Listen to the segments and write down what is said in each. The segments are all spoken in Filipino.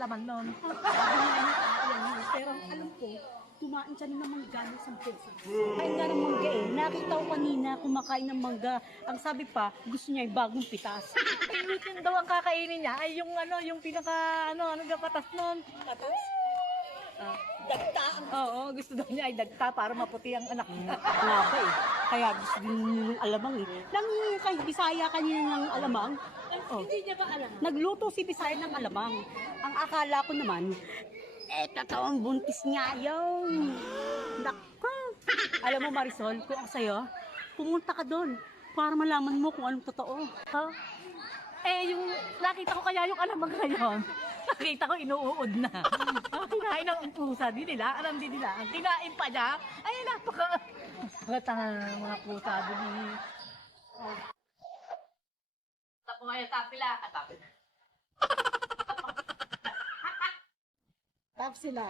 laman nun. Pero alam ko, kumain siya ng mangga ng 10 pesos. Kain nga ng mangga eh. Nakita ko kanina kumakain ng mangga. Ang sabi pa, gusto niya yung bagong pitas. Yung daw ang kakainin niya ay yung ano, yung pinaka ano ga patas nun. Patas? Dagta ang Oo, gusto daw niya ay dagta para maputi ang anak niya. nga ba eh. Kaya gusto din niya ng alamang eh. Nangingi kay Bisaya kanina ng alamang. Oh. Hindi niya ba alam? Nagluto si Bisaya ng alamang. Ang akala ko naman, totoong buntis nga yun. Naku. Alam mo Marisol, kung ang sayo, pumunta ka doon para malaman mo kung anong totoo. Ha? Eh, yung nakita ko kaya yung alamang ngayon. Nakita ko inuuod na. Kinain ng pusa, di nila, alam din nila. Ang kinain pa niya, ay napakatanga ng mga pusa din. Tapo nga yung tapila. Tapila. Tap sila.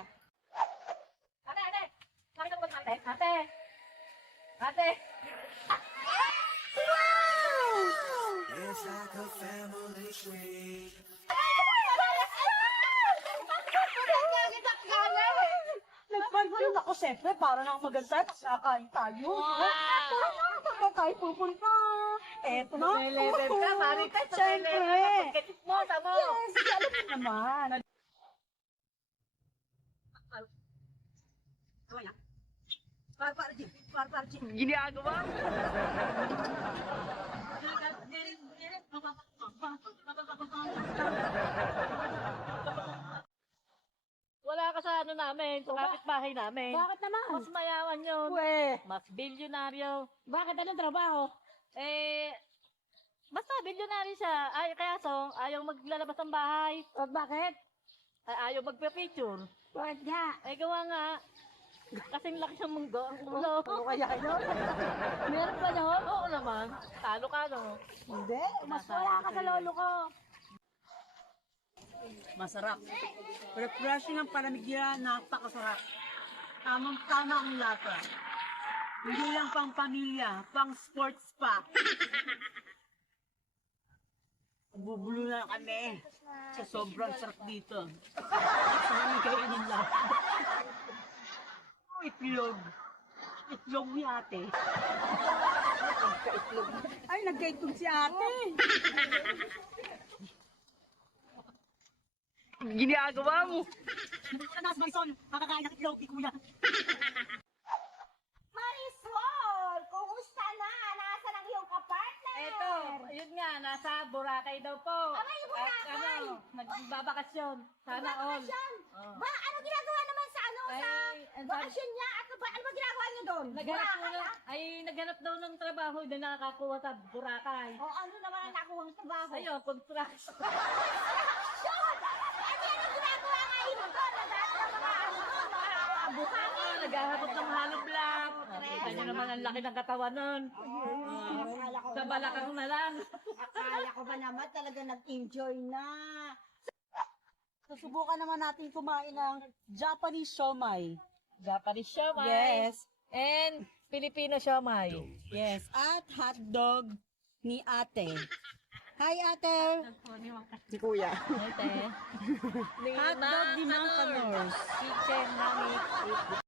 Ate, ate! Nakita mo ba ate? Ate! Ate! It's like a family tree. Nagpansin ako, siyempre, para nang maganda, kakain tayo. Saan tayo pupunta? Eto na. May level ka, Marites. Siyempre. Pagkatip mo, tamo. Yes, alam mo naman. Kaya. Para, Ginagawa? Wala ka sa ano namin, sa kapitbahay namin. Bakit naman? Mas mayaman yun. Uwe. Mas bilyonaryo. Bakit anong trabaho? Eh, basta bilyonaryo siya. Ay, kaya so, ayaw maglalabas ng bahay. O bakit? Ay, ayaw magpa-picture. Bakit nga? Ay, gawa nga. Kasing laki ng mundo ang ulo. Ano kaya yun? Meron ba yun? Oo naman. Talo ka, no? Hindi. Mas wala ka sa lolo ko. Masarap. Refreshing ang palamig nila, napakasarap. Tamang-tama ang lasa. Hindi lang pang pamilya, pang sports pa. Bubulo na kami sa sobrang sarap dito. Sa mga kainin lang. Itlog. Itlog ni ate. Nagka-itlog. Ay, nagka-itlog si ate. Ginagawa mo. Anas, Marisol, makakain ng itlog, kuya. Marisol, kumusta na? Nasaan ang iyong kapartner? Eto, yun nga, nasa Boracay daw po. Abay, Boracay! At ano, nagbabakasyon. Sana all. Bakasyon? Oh. Ba, ano ginagawa naman sa ano Ay, sa ang bakasyon niya? At ano ba ginagawa niyo doon? Naghanap po Boracay, na, ay naghanap daw ng trabaho na nakakakuha sa Boracay. O ano naman ang nakuha ng trabaho? Ayun, construction. Construction! Ano yan ang ginagawa ngayon doon? Naghanap ng mga ano doon, mga buhangin. Naghahanap ng hollow block. Nakita niyo naman ang laki ng katawan nun. Akala ko Sa balakang na lang. Akala ko ba naman talaga nag-enjoy na. Susubukan naman natin kumain ng Japanese siomai. Japanese siomai. Yes. And Filipino siomai. Yes. At hotdog ni ate. Hi, ate. Si kuya. Ate. Hotdog ni Mang Kanors. Kitchen namin.